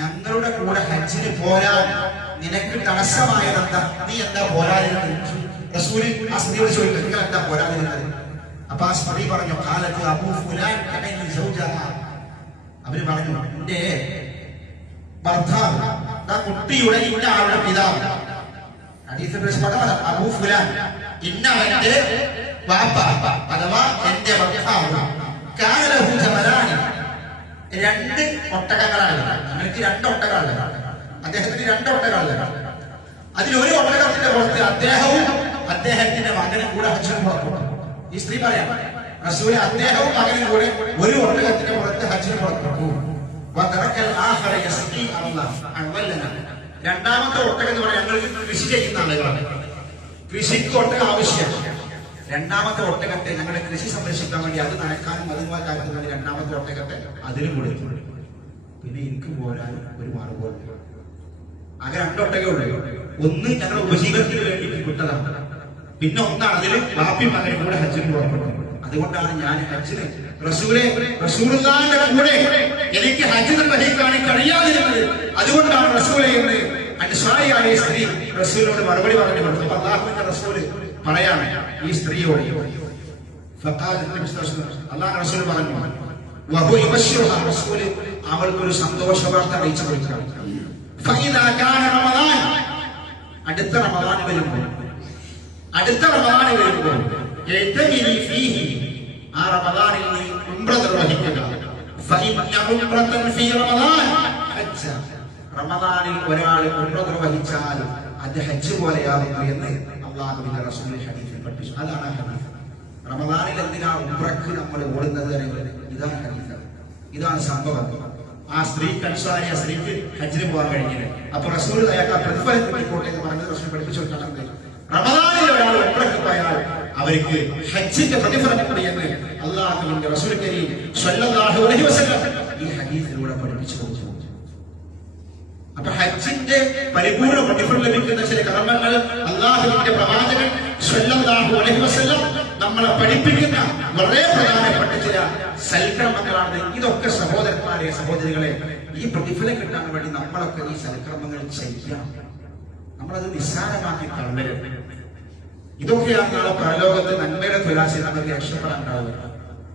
ഞങ്ങളുടെ കൂടെ ഹജ്ജിന് പോരാൻ നിനക്ക് തടസ്സമായതെന്താ? നീ എന്താ പോരാതിരുന്നത്? റസൂൽ ആ സ്ത്രീയോട് ചോദിക്കും, നിങ്ങൾ എന്താ പോരാതിരുന്നത്? അപ്പൊ ആ സ്ത്രീ പറഞ്ഞു, കാലത്ത് അബൂ ഫുലാൻ അവര് പറഞ്ഞു, എന്റെ ഭർത്താവ് കുട്ടിയുടെ ഇന്ന ആളുടെ പിതാവ് അബൂ ഫുലാൻ ഇന്നവന്റെ വാപ്പ അഥവാ എന്റെ ഭർത്താവ് കാലഹു ജമലാനി രണ്ട് ഒട്ടകങ്ങളാണ്. ഞങ്ങൾക്ക് രണ്ട് ഒട്ടകങ്ങളാണ്, അദ്ദേഹത്തിന് രണ്ട് ഒട്ടകങ്ങളാണ്. അതിലൊരു ഒട്ടകത്തിന്റെ പുറത്ത് അദ്ദേഹവും അദ്ദേഹത്തിന്റെ മകനും കൂടെ ഹജ്ജിന് പുറപ്പെട്ടു. ഈ സ്ത്രീ പറയാം, റസൂൽ അദ്ദേഹവും മകനും കൂടെ ഒരു ഒട്ടകത്തിന്റെ പുറത്ത് ഹജ്ജിന് പുറപ്പെട്ടു. രണ്ടാമത്തെ ഒട്ടകം എന്ന് പറയാൻ ഞങ്ങൾ കൃഷി ചെയ്യുന്ന ആളുകളാണ്. കൃഷിക്ക് ഒട്ടകം ആവശ്യമാണ്. രണ്ടാമത്തെ ഒട്ടകത്തെ ഞങ്ങളുടെ കൃഷി സംരക്ഷിക്കാൻ വേണ്ടി അത് നനക്കാനും അതുമായി കാര്യത്തിന് വേണ്ടി രണ്ടാമത്തെ ഒട്ടകത്തെ അതിലും കൊടുത്തു. പിന്നെ എനിക്ക് പോരാൻ ഒരു മാർഗം. അങ്ങനെ രണ്ടൊട്ടകേ ഉള്ളൂ. ഒന്ന് ഞങ്ങളുടെ ഉപജീവനത്തിന് വേണ്ടി വിട്ടതാണ്. പിന്നെ ഒന്നാണ് അതിൽ ബാപ്പി മകനും കൂടെ ഹജ്ജിന് പുറപ്പെട്ടു. അതുകൊണ്ടാണ് ഞാൻ ഹജ്ജിന് റസൂലുള്ളാഹിന്റെ കൂടെ എനിക്ക് ഹജ്ജ് നിർവഹിക്കാൻ കഴിയാതിരുന്നത്. അതുകൊണ്ടാണ് റസൂലെ എന്ന് അൻസാരിയായ സ്ത്രീ റസൂലിനോട് മറുപടി പറഞ്ഞു കൊടുത്തു. അപ്പൊ അല്ലാഹുവിന്റെ റസൂല് പറയാണ് ഈ സ്ത്രീയോട്, അല്ലാഹു റസൂൽ പറഞ്ഞു, വഹു യുബശ്ശിറുഹാ, റസൂല് അവൾക്കൊരു സന്തോഷ വാർത്ത അറിയിച്ചു കൊടുക്കുകയാണ്. ഫഇദാ കാന റമദാൻ, അടുത്ത റമദാൻ വരുമ്പോൾ യതഗിരി ഫീഹി, ആ റമദാനിൽ നീ ഉംറ നിർവഹിക്കുക. ഫഇന്ന ഉംറതൻ ഫീ റമദാൻ ഹജ്ജ, റമദാനിൽ ഒരാൾ ഉംറ നിർവഹിച്ചാൽ അത് ഹജ്ജ് പോലെയാകുന്നു എന്ന് അല്ലാഹുവിന്റെ റസൂൽ ഹദീസിൽ പഠിപ്പിച്ചു. അതാണ് ഹദീസ്. റമദാനിൽ എന്തിനാ ഉംറക്ക് നമ്മൾ ഓടുന്നത്? ഇതാണ് ഹദീസ്, ഇതാണ് സംഭവം. ആ സ്ത്രീക്ക് അൻസാരിയ സ്ത്രീക്ക് ഹജ്ജിന് പോകാൻ കഴിഞ്ഞില്ല. അപ്പൊ റസൂൽ അയാൾക്ക് ആ പ്രതിഫലം കിട്ടിക്കോട്ടെ എന്ന് പറഞ്ഞത് റസൂൽ പഠിപ്പിച്ചു കൊടുക്കണം. റമദാനിൽ ഒരാൾ ഉംറക്ക് പോയാൽ അവർക്ക് ഹജ്ജിന്റെ പ്രതിഫലം കൂടി എന്ന് അല്ലാഹുവിന്റെ റസൂൽ കരീം സ്വല്ലല്ലാഹു അലൈഹി വസല്ലം ഈ ഹദീസിലൂടെ പഠിപ്പിച്ചു കൊടുത്തു. അപ്പൊ ഹജ്ജിന്റെ പരിപൂർണ്ണ പ്രതിഫലം ലഭിക്കുന്ന ചില കർമ്മങ്ങൾ അല്ലാഹുവിന്റെ പ്രവാചകൻ സ്വല്ലല്ലാഹു അലൈഹി വസല്ലം നമ്മളെ പഠിപ്പിക്കുന്ന വളരെ പ്രധാനപ്പെട്ട ചില സൽക്കർമ്മങ്ങളാണ്. ഇതൊക്കെ സഹോദരന്മാരെ സഹോദരികളെ, ഈ പ്രതിഫലം കിട്ടാൻ വേണ്ടി നമ്മളൊക്കെ ഈ സൽക്കർമ്മങ്ങൾ ചെയ്യണം. നമ്മളത് നിസ്സാരമാക്കി തള്ളരുത്. ഇതൊക്കെയാണ് നാളെ പരലോകത്ത് നന്മയുടെ തുലാശി നമുക്ക് രക്ഷപ്പെടാനുണ്ടാവുക.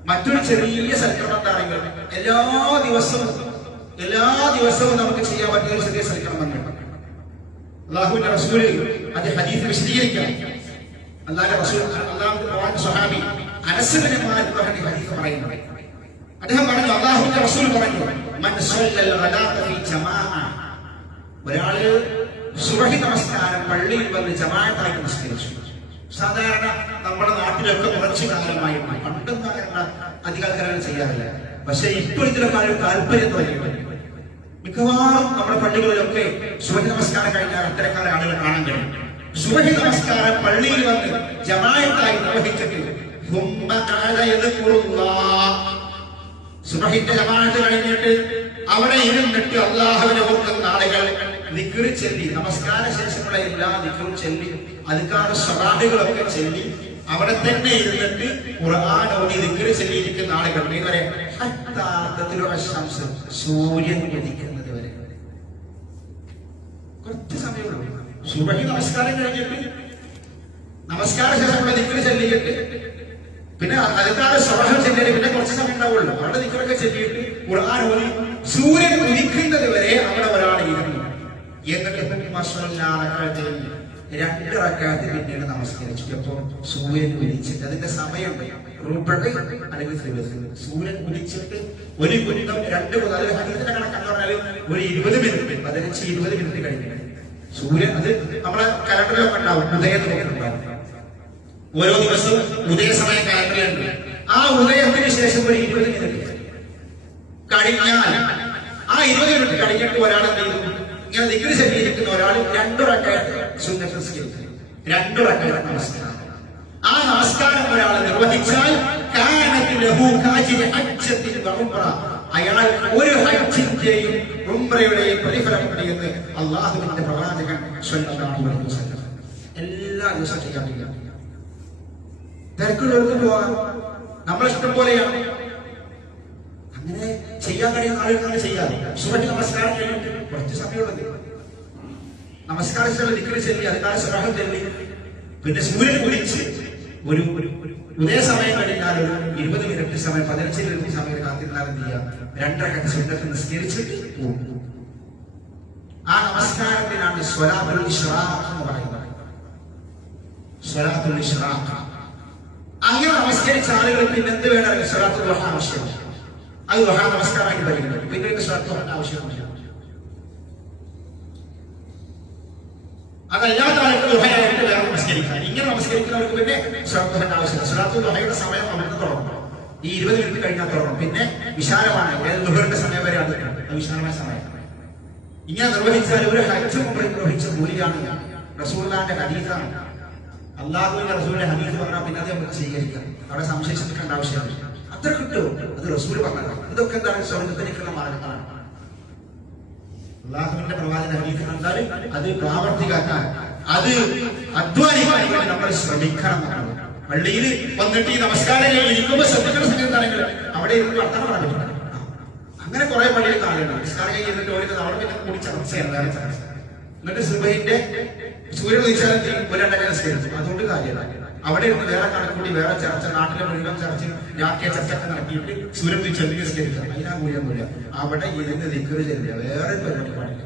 മറ്റൊരു ചെറിയ സൽക്കർമ്മം എന്താണെങ്കിൽ എല്ലാ ദിവസവും നമുക്ക് ചെയ്യാൻ പറ്റുന്ന ഒരു ചെറിയ സൽക്കർമ്മങ്ങൾ അല്ലാഹുവിന്റെ റസൂൽ അത് ഹദീസ് വിശദീകരിക്കാം. അല്ലാഹുവിന്റെ റസൂൽ അല്ലാഹുവിന്റെ സ്വഹാബി അനസ് ബിൻ മാലിക് ഹദീസ് പറയുന്നു. അദ്ദേഹം പറഞ്ഞു, അല്ലാഹുവിന്റെ റസൂൽ പറഞ്ഞു, മൻ സല്ലൽ ഗദാത ഫീ ജമാഅ, ഒരാള് സുബ്ഹി നമസ്കാരം പള്ളിയിൽ വന്ന് ജമാഅത്തായി നമസ്കരിച്ചു. സാധാരണ നമ്മുടെ നാട്ടിലൊക്കെ കുറച്ചു കാലമായി, പണ്ടൊന്നും അങ്ങനെ അധികാരം ചെയ്യാറില്ല. പക്ഷെ ഇപ്പോൾ ഇതിലൊക്കെ താല്പര്യം തുടങ്ങിയിട്ടുണ്ട്. മിക്കവാറും നമ്മുടെ പള്ളികളിലൊക്കെ സുബ്ഹി നമസ്കാരം കഴിഞ്ഞാൽ അത്തരക്കാരെ ആളുകൾ കാണാൻ കഴിയും. സുബ്ഹി നമസ്കാരം പള്ളിയിൽ വന്ന് ജമാഅത്തായി നിർവഹിച്ചിട്ട് സുബ്ഹിന്റെ ജമാഅത്ത് കഴിഞ്ഞിട്ട് അവിടെ ഇരുന്നിട്ട് അല്ലാഹുവിനെ ഓർക്കുന്ന ആളുകൾ ദിക്ർ ചൊല്ലി, നമസ്കാര ശേഷമുള്ള എല്ലാ ദിക്റും ചൊല്ലി, അദ്കാർ സ്വലാത്തുകളൊക്കെ ചൊല്ലി അവിടെ തന്നെ ഇരുന്നിട്ട് ഖുർആൻ ഓതി ദിക്ർ ചൊല്ലിയിരിക്കുന്ന ആളുകൾ ഇവരെ സൂര്യൻ ഉദിക്കുന്നത് വരെ കുറച്ച് സമയമുള്ളൂ. സുബ്ഹി നമസ്കാരം കഴിഞ്ഞിട്ട് നമസ്കാര ശേഷമുള്ള ദിക്ർ ചൊല്ലിയിട്ട് പിന്നെ അദ്കാർ സ്വലാത്ത് ചൊല്ലിയിട്ട് പിന്നെ കുറച്ച് സമയം ഉണ്ടാവുള്ളൂ. അവിടെ ദിക്റൊക്കെ ചൊല്ലിയിട്ട് ഖുർആൻ ഓതി സൂര്യൻ ഉദിക്കുന്നത് വരെ അവിടെ ഒരാൾ ഇരുന്നു. എന്നിട്ട് 2 റക്അത്ത് പിന്നീട് നമസ്കരിച്ചു. അപ്പോ സൂര്യൻ ഉദിച്ചിട്ട് അതിന്റെ സമയം അല്ലെങ്കിൽ സൂര്യൻ ഉദിച്ചിട്ട് ഒരു കുന്തം 2 മുതൽ ഹദീസിന്റെ കണക്കെന്ന് പറഞ്ഞാൽ ഒരു 20 മിനിറ്റ് 15-20 മിനിറ്റ് കഴിഞ്ഞു സൂര്യൻ. അത് നമ്മളെ കലണ്ടറിലൊക്കെ ഉണ്ടാവും, ഉദയത്തിലൊക്കെ ഉണ്ടാവും. ഓരോ ദിവസവും ഉദയ സമയം കലണ്ടറിലുണ്ട്. ആ ഉദയത്തിന് ശേഷം ഒരു 20 മിനിറ്റ് കഴിഞ്ഞാൽ ആ 20 മിനിറ്റ് കഴിഞ്ഞിട്ട് ഒരാൾ എന്ത് ചെയ്തു? ഇങ്ങനെ ദിക്ർ ചൊല്ലിയിരിക്കുന്ന ഒരാൾ 2 റക്അത്ത് സുന്നത്ത് നിസ്കരിച്ചു. 2 റക്അത്ത് നമസ്കാരം. ആ നമസ്കാരം ഒരാൾ നിർവഹിച്ചാൽ അയാൾ ഒരു ഹജ്ജിന്റെയും ഉംറയുടെയും പ്രതിഫലം എന്ന് അല്ലാഹുവിന്റെ പ്രവാചകൻ സ്വല്ലല്ലാഹു അലൈഹി വസല്ലം എല്ലാ ദിവസവും ചെയ്യാൻ കഴിയും. തിരക്കുള്ളവർക്ക് പോകാം, നമ്മളെ ഇഷ്ടം പോലെയാണ്. അങ്ങനെ ചെയ്യാൻ കഴിയുന്ന ആളുകൾ ചെയ്യാതെ സുബ്ഹി നമസ്കാരം കഴിഞ്ഞിട്ട് കുറച്ച് സമയമുള്ളത് നമസ്കാരത്തിലുള്ള ദിക്ർ ചൊല്ലി അദ്കാർ സ്വലാത്ത് ചൊല്ലി പിന്നെ സൂര്യൻ ഉദിച്ച് ഒരു ഉദയ സമയം കഴിഞ്ഞാൽ ഒരു 20 മിനിറ്റ് സമയം 15 മിനിറ്റ് സമയം കാത്തിരുന്നാൽ എന്ത് ചെയ്യാം? 2 റക്അത്ത് സുന്നത്ത് നിസ്കരിച്ചിട്ട് പോകും. ആ നമസ്കാരത്തിനാണ് സ്വലാത്തുൽ ഇശ്റാഖ് എന്ന് പറയുന്നത്. സ്വലാത്തുൽ ഇശ്റാഖ്. അങ്ങനെ നമസ്കരിച്ച ആളുകൾ പിന്നെ എന്ത് വേണം? സ്വലാത്തുൽ ദുഹാ ആവശ്യമാണ്. അത് ദുഹാ നമസ്കാരമാക്കി പരിഗണിക്കും. പിന്നീട് സ്വലാത്തുൽ ആവശ്യമില്ല. അതല്ലാത്ത ആളുകൾ ദുഹയായിട്ട് വേറെ നമസ്കരിക്കാൻ, ഇങ്ങനെ നമസ്കരിക്കുന്നവർക്ക് പിന്നെ സ്വലാത്തുൽ ആവശ്യമില്ല. സ്വലാത്തുൽ ദുഹയുടെ സമയം അവിടുന്ന് തുടങ്ങും. ഈ 20 മിനിറ്റ് കഴിഞ്ഞാൽ തുറക്കും. പിന്നെ വിശാലമാണ്, ദുഹറിന്റെ സമയം വരെ അത് വിശാലമായ സമയം. ഇങ്ങനെ നിർവഹിച്ചാൽ ഒരു ഹജ്ജ് ഉംറയും നിർവഹിച്ച കൂലിയാണ്. റസൂലുള്ളാഹിന്റെ ഹദീസാണ്. അല്ലാഹുവിന്റെ റസൂലിന്റെ ഹദീസ് പറഞ്ഞാൽ പിന്നെ അത് നമുക്ക് സ്വീകരിക്കാം. അവിടെ സംശയിച്ചിരിക്കേണ്ട ആവശ്യമില്ല. അത്ര കിട്ടും. അത് റസൂൽ പറഞ്ഞതാണ്. ഇതൊക്കെ എന്താണ്? സ്വർഗത്തിലേക്കുള്ള മാർഗങ്ങളാണ്. അല്ലാഹുവിന്റെ പ്രവാചക ഹദീസ് കണ്ടാൽ അത് പ്രാവർത്തികമാക്കാൻ, അത് അധ്വാനിക്കാൻ വേണ്ടി നമ്മൾ ശ്രമിക്കണം. പള്ളിയിൽ വന്നിട്ട് ഈ നമസ്കാരം ഇരിക്കുമ്പോൾ ശ്രദ്ധിക്കുന്ന സമയത്താണെങ്കിൽ അവിടെ ഇരുന്ന് വർത്തമാനം പറഞ്ഞിട്ടുണ്ട്. അങ്ങനെ കുറെ പള്ളിയിൽ കാണുന്നുണ്ട്. നമസ്കാരം കഴിഞ്ഞിട്ട് ഓടിക്കുന്നത് അവിടെ പിന്നെ കൂടി ചർച്ചയാണ്, വേറെ ചർച്ച. എന്നിട്ട് സുബഹിന്റെ സൂര്യൻ ഉദിച്ചാലും ഒരു രണ്ടര നിസ്കരിച്ചു. അതുകൊണ്ട് കാര്യമില്ല. അവിടെ ഇരുന്ന് വേറെ കണക്കൂടി വേറെ ചർച്ച, നാട്ടിലെ മുഴുവൻ ചർച്ച, രാഷ്ട്രീയ ചർച്ച ഒക്കെ നടത്തിയിട്ട് സൂര്യൻ ഉദിച്ചാൽ നിസ്കരിക്കുക. അതിനാ മൂല്യമൊന്നുമില്ല. അവിടെ ഇരുന്ന് ദിക്ർ ചെല്ലുക, വേറെ പരിപാടി പാടില്ല.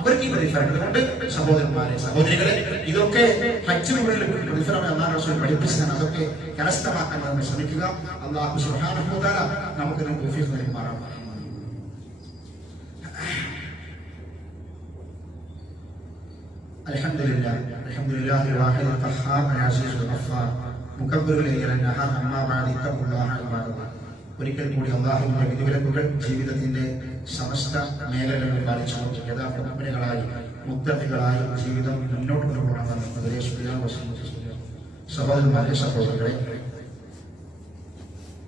അവർക്ക് ഈ പ്രതിഫലം. അതുകൊണ്ട് സഹോദരന്മാരെ, സഹോദരികളെ, ഇതൊക്കെ ഹജ്ജ് ഉംറയിൽ പ്രതിഫലമായി അല്ലാഹു റസൂൽ പഠിപ്പിച്ചതാണ്. അതൊക്കെ കരസ്ഥമാക്കാൻ നമ്മൾ ശ്രമിക്കുക. അല്ലാഹു സുബ്ഹാനഹു വ തആല നമുക്ക് തൗഫീഖ് നൽകുമാറാവട്ടെ. അൽഹംദുലില്ലാഹി വാഹിദുൽ ഖഹാർ അസീസുൽ ഗഫാർ മുകബ്ബിറുൽ ലൈലൻ നഹാർ അമ്മാ ബഅദി തഖുല്ലാഹ ഇബാദല്ലാഹ്. ഒരിക്കൽ കൂടി അല്ലാഹുവിന്റെ വിധിവിലക്കുകൾ ജീവിതത്തിന്റെ സമസ്ത മേഖലകളിൽ പാലിച്ചുകൊണ്ട് യഥാർത്ഥ മുത്തഖികളായി ജീവിതം മുന്നോട്ട് കൊണ്ടുപോകണമെന്ന് സഹോദരന്മാരെ, സഹോദരങ്ങളെ,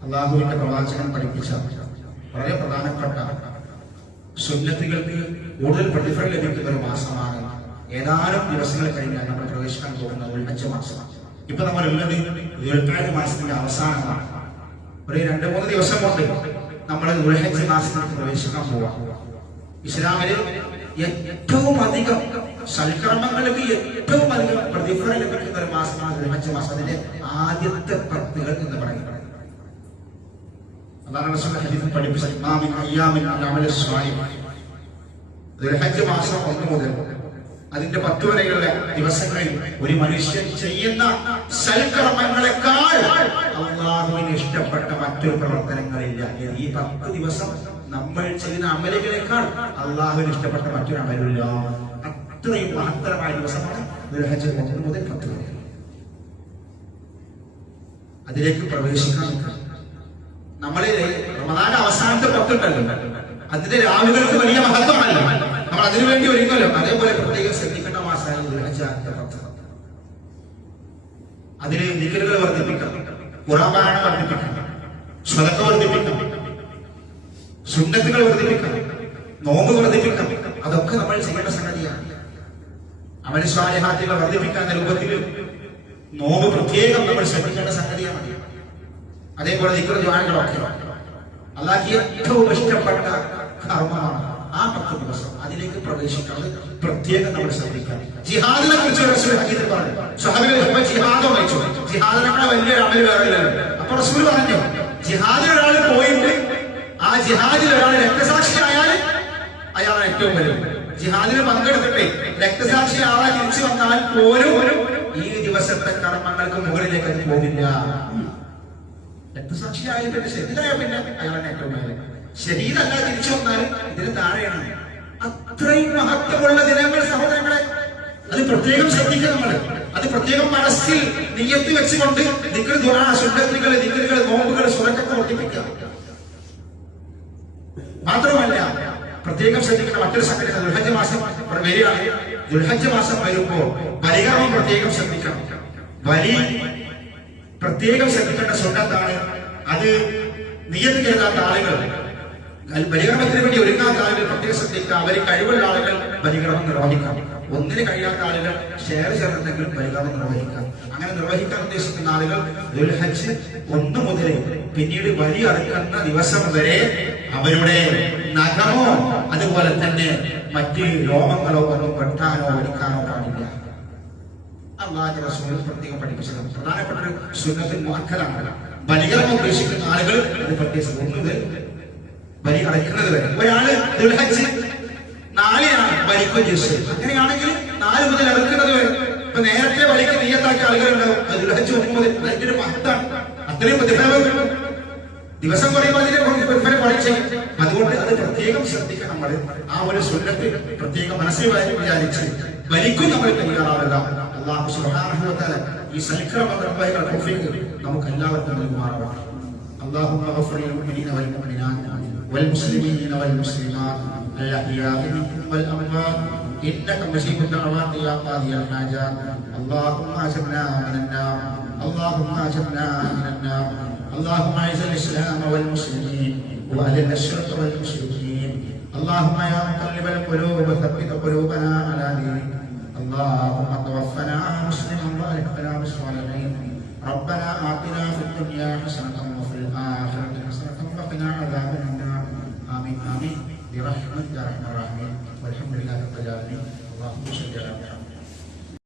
അല്ലാഹുവിന്റെ പ്രവാചകൻ പഠിപ്പിച്ച വളരെ പ്രധാനപ്പെട്ട സുന്നത്തുകൾക്ക് കൂടുതൽ പ്രതിഫലം ലഭിക്കുന്ന ഒരു മാസമാണ്. ഏതാനും ദിവസങ്ങൾ കഴിഞ്ഞാൽ നമ്മൾ പ്രവേശിക്കാൻ പോകുന്ന ദുൽഹജ്ജ് മാസമാണ്. ഇപ്പൊ നമ്മൾ ഉള്ളത് ദുൽഖഅദ മാസത്തിന്റെ അവസാനമാണ്. ഒരു 2-3 ദിവസം കൊണ്ട് നമ്മൾ ദുൽഹജ്ജ് മാസത്തിലേക്ക് പ്രവേശിക്കാൻ പോവാം. ഇസ്ലാമിൽ ഏറ്റവും അധികം സൽക്കർമ്മങ്ങൾക്ക് ഏറ്റവും അധികം പ്രതിഫലം ലഭിക്കുന്ന ഒരു മാസമാണ് ദുൽഹജ്ജ് മാസം. അതിന്റെ ആദ്യത്തെ 10 എന്ന് പറയുന്നത് അല്ലാഹു റസൂൽ ഹദീസിൽ പഠിപ്പിച്ച ഇമാമിൻ അയ്യാമിൻ അൽ-അമൽ സ്വാലിഹ്. ദുൽഹജ്ജ് മാസം 1 മുതൽ അതിന്റെ 10 വരെയുള്ള ദിവസങ്ങളിൽ ഒരു മനുഷ്യൻ ചെയ്യുന്ന സൽക്കർമ്മങ്ങളെക്കാൾ അല്ലാഹുവിന് ഇഷ്ടപ്പെട്ട മറ്റൊരു പ്രവർത്തനങ്ങളില്ല. ഈ 10 ദിവസം നമ്മൾ ചെയ്യുന്ന അമലുകളെക്കാൾ അല്ലാഹുവിന് ഇഷ്ടപ്പെട്ട മറ്റൊരു അമലില്ല. അത്രയും മഹത്തരമായ ദിവസമാണ് ദുൽഹജ്ജ് 1 മുതൽ 10 വരെ. അതിലേക്ക് പ്രവേശിക്കാൻ നമ്മളെ റമദാന്റെ അവസാനത്തെ 10 ഉണ്ടല്ലോ, അതിന്റെ രാവുകൾക്ക് വലിയ മഹത്വമല്ല, നമ്മൾ അതിനുവേണ്ടി ഒരുങ്ങല്ലോ. അതേപോലെ പ്രത്യേകം ശ്രദ്ധിക്കേണ്ട മാസമാണ് ദുൽഹജ്ജ് 10. അതിന് ദിക്റുകൾ വർദ്ധിപ്പിക്കണം, ഖുർആൻ പാരായണം വർദ്ധിപ്പിക്കണം, സ്വതക്ക വർദ്ധിപ്പിക്കണം, സുന്നത്തുകൾ വർദ്ധിപ്പിക്കണം, നോമ്പ് വർദ്ധിപ്പിക്കണം. അതൊക്കെ നമ്മൾ ചെയ്യേണ്ട സംഗതിയാണ്. അമൽ സ്വാലിഹാത്തുകൾ വർദ്ധിപ്പിക്കുന്ന രൂപത്തിൽ നോമ്പ് പ്രത്യേകം നമ്മൾ ശ്രദ്ധിക്കേണ്ട സംഗതിയാണ്. അതേപോലെ ദിക്ർ ദുആകളൊക്കെ അല്ലാഹുവിന് ഏറ്റവും ഇഷ്ടപ്പെട്ട കർമ്മമാണ് ആ 10 ദിവസം. അതിലേക്ക് പ്രവേശിക്കുന്നത് പ്രത്യേകം നമ്മൾ ശ്രദ്ധിക്കണം. ജിഹാദിനെ കുറിച്ച് റസൂൽ ഹദീസിൽ പറഞ്ഞു. സ്വഹാബികൾ ജിഹാദോ വെച്ചു, ജിഹാദിനേക്കാൾ വലിയ അമൽ വേറെ ഇല്ലല്ലോ. അപ്പോൾ റസൂൽ പറഞ്ഞു, ജിഹാദിൽ ഒരാൾ പോയിട്ട് ആ ജിഹാദിൽ ഒരാൾ രക്തസാക്ഷിയായാൽ അയാളാണ് ഏറ്റവും വലുത്. ജിഹാദിന് പങ്കെടുത്തിട്ട് രക്തസാക്ഷി ആളെ തിരിച്ചു വന്നാൽ പോലും ഈ ദിവസത്തെ കർമ്മങ്ങൾക്ക് മുകളിലേക്ക് അത് പോകില്ല. രക്തസാക്ഷിയായ പിന്നെ ഷഹീദായ പിന്നെ അയാളാണ് ഏറ്റവും വലുത്. ഷഹീദല്ല തിരിച്ചു വന്നാൽ ഇതിന് താഴെയാണ്. അത്രയും മഹത്വമുള്ള ദിനങ്ങൾ സഹോദരങ്ങളെ, അത് പ്രത്യേകം ശ്രദ്ധിക്കുക. നമ്മൾ അത് പ്രത്യേകം മനസ്സിൽ നിയ്യത്ത് വെച്ചുകൊണ്ട് ദിക്ർ ദുആ സുന്നത്തുകൾ ദിക്റുകൾ നോമ്പുകൾ സ്വതക്ക വർദ്ധിപ്പിക്കുക. മാത്രമല്ല പ്രത്യേകം ശ്രദ്ധിക്കുന്ന മറ്റൊരു സംഗതി ദുൽഹജ്ജ് മാസം വരികയാണ്. ദുൽഹജ്ജ് മാസം വരുമ്പോൾ ബലികർമ്മം പ്രത്യേകം ശ്രദ്ധിക്കണം. ബലി പ്രത്യേകം ശ്രദ്ധിക്കേണ്ട സുന്നത്താണ്. അത് നിയ്യത്ത് ചെയ്താത്ത ആളുകൾ, ബലികർമ്മത്തിന് വേണ്ടി ഒരുങ്ങാത്ത ആളുകൾ പ്രത്യേകം ശ്രദ്ധിക്കുക. അവര് കഴിവുള്ള ആളുകൾ ബലികർമ്മം നിർവഹിക്കാം. ഒന്നിന് കഴിയാത്ത ആളുകൾ ഷെയർ ചേർന്നെങ്കിലും ബലികർമ്മം നിർവഹിക്കാം. അങ്ങനെ നിർവഹിക്കാൻ ഉദ്ദേശിക്കുന്ന ആളുകൾ ദുൽഹജ്ജ് 1 മുതൽ പിന്നീട് ബലി അറുക്കുന്ന ദിവസം വരെ അവരുടെ നഖമോ അതുപോലെ തന്നെ മറ്റ് രോമങ്ങളോ ഒന്നും വെട്ടാനോ എടുക്കാനോ പാടില്ല. അല്ലാഹുവിന്റെ റസൂൽ പ്രത്യേകം പഠിപ്പിച്ചത് പ്രധാനപ്പെട്ട ഒരു സുന്നത്തുൽ മുഅക്കദാണ്. ബലികർമ്മം ഉദ്ദേശിക്കുന്ന ആളുകൾ അത് പ്രത്യേകിച്ച് 1 മുതൽ ബലി അടയ്ക്കുന്നത് വരെ. ഒരാള് ദുൽഹജ്ജ് 4-നാണ് ബലിക്ക് ദിവസം, അങ്ങനെയാണെങ്കിൽ 4 മുതൽ അറുക്കുന്നത് വരെ. ഇപ്പൊ നേരത്തെ ബലിക്ക് നിയ്യത്താക്കിയ ആളുകളുണ്ടാവും. അത് ദുൽഹജ്ജ് 1 മുതൽ അതിന്റെ ഒരു മഹത്താണ്. അത്രയും പ്രതിഫലം കിട്ടും. ദിവസം പറയുമ്പോൾ അതിനെ പ്രതിഫലം പഠിച്ചു. അതുകൊണ്ട് അത് പ്രത്യേകം ശ്രദ്ധിക്കണം. നമ്മൾ ആ ഒരു സുന്നത്ത് പ്രത്യേകം മനസ്സിൽ വിചാരിച്ച് ബലിക്കും നമ്മൾ തയ്യാറാവുക. അല്ലാഹു സുബ്ഹാനഹു വ തആല ഈ സൽക്കർമ്മ തൗഫീഖ് നമുക്ക് എല്ലാവർക്കും നൽകുമാറാവട്ടെ. اللهم اغفر للمؤمنين والمؤمنات والمسلمين والمسلمات الأحياء منهم والأموات إنك مجيب الدعوات يا قاضي الحاجات. اللهم أجرنا من النار، اللهم أجرنا من النار. اللهم أعز الإسلام والمسلمين وأذل الشرك والمشركين. اللهم يا مقلب القلوب ثبت قلوبنا على دينك. اللهم توفنا مسلما وألحقنا بالصالحين. ربنا آتنا في الدنيا حسنة وفي الآخرة حسنة وقنا عذاب النار. آمين آمين برحمتك يا أرحم الراحمين. والحمد لله رب العالمين. اللهم صل على محمد.